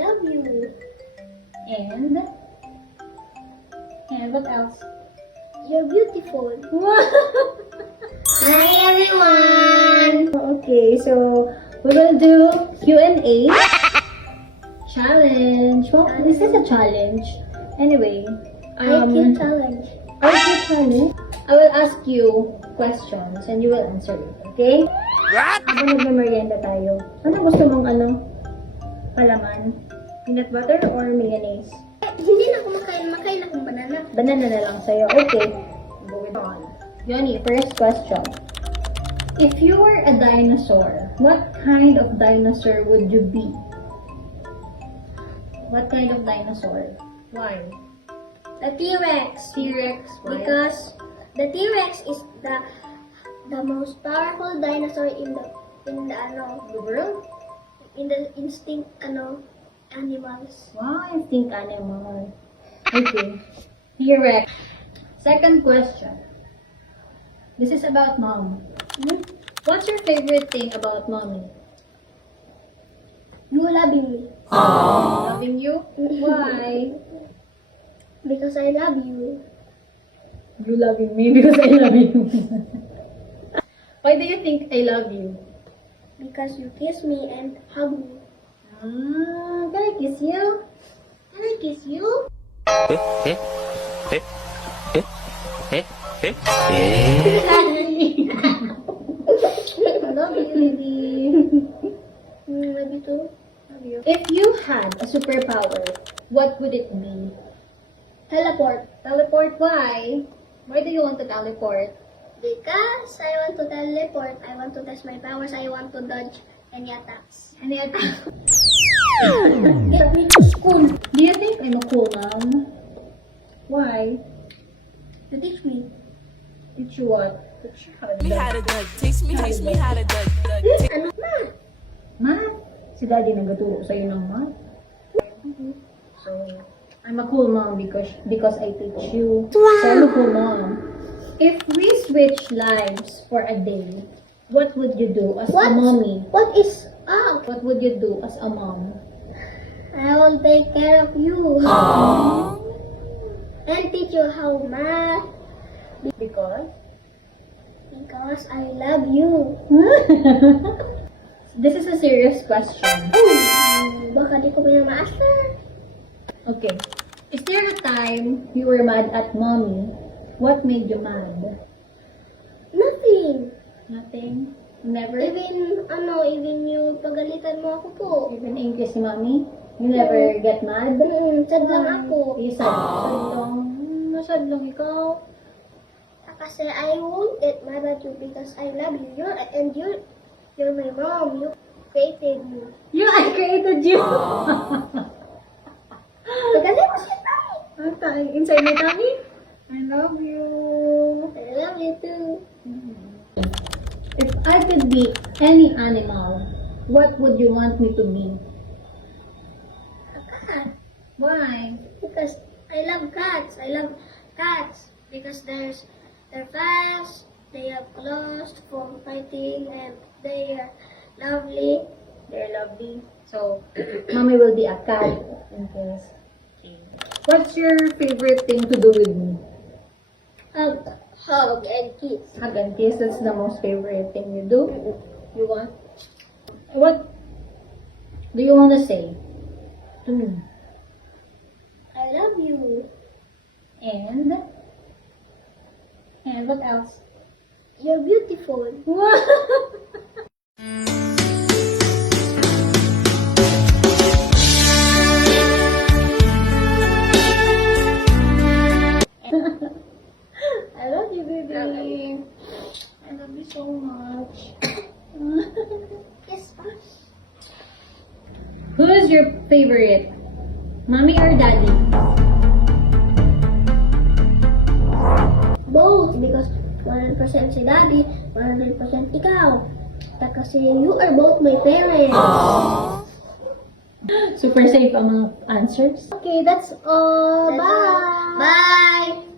love you. And what else? You're beautiful. Hi everyone! Okay, so we will do Q&A challenge. Well, this is a challenge. Anyway, IQ challenge. IQ challenge. I will ask you questions and you will answer it, okay? Habang nagmamerienda tayo. Ano gusto mong palaman? Peanut butter or mayonnaise? Hindi na ako makain akong banana. Banana na lang sa'yo. Okay. Moving on. Yoni, first question. If you were a dinosaur, what kind of dinosaur would you be? What kind of dinosaur? Why? The T-Rex. T-Rex. Why? Because the T-Rex is the most powerful dinosaur in the The world? in the instinct animals. Wow, I think animal. Okay. T-Rex. Second question. This is about mom. What's your favorite thing about mommy? You loving me. Loving you? Why? Because I love you. You loving me because I love you. Why do you think I love you? Because you kiss me and hug me. Can I kiss you? Can I kiss you? I love you, baby. Love you too. Love you. If you had a superpower, what would it be? Teleport. Teleport? Why? Why do you want to teleport? Because I want to teleport. I want to test my powers. I want to dodge any attacks. Any attack? Get me to school. Do you think I'm a cool mom? Why? To teach me. Teach you what? Teach you how to Me how to duck. Teach me how to duck. Ano na? Math? Si daddy nagtuturo sa'yo ng math? So, I'm a cool mom because I teach you. So, I'm a cool mom. If we switch lives for a day, what would you do as a mommy? What is up? What would you do as a mom? I will take care of you. And teach you how math. Because? Because I love you. This is a serious question. Baka di ko pinamaster. Okay. Is there a time you were mad at mommy? What made you mad? Nothing. Nothing? Never? Even you pagalitan mo ako po. Even angry si mommy? You never get mad? Sad lang ako. You sad? Sad lang? Nasad lang ikaw? Kasi I won't get mad at you because I love you. You're my mom. You created me. Yeah, I created you! Because I was your tummy. Inside my tummy? I love you. I love you too. If I could be any animal, what would you want me to be? A cat. Why? Because I love cats. I love cats because they're fast. They have claws for fighting, and they are lovely. They're lovely. So, mommy will be a cat. In case. What's your favorite thing to do with me? Hug and kiss. Hug and kiss. That's the most favorite thing you do. You want? What do you want to say to me? I love you. And what else? You're beautiful. I love you, baby. I love you so much. Kiss us. Who is your favorite? Mommy or daddy? Both because 100% si daddy, 100% ikaw. Kasi you are both my parents. Super safe ang mga answers. Okay, that's all. Bye. Bye.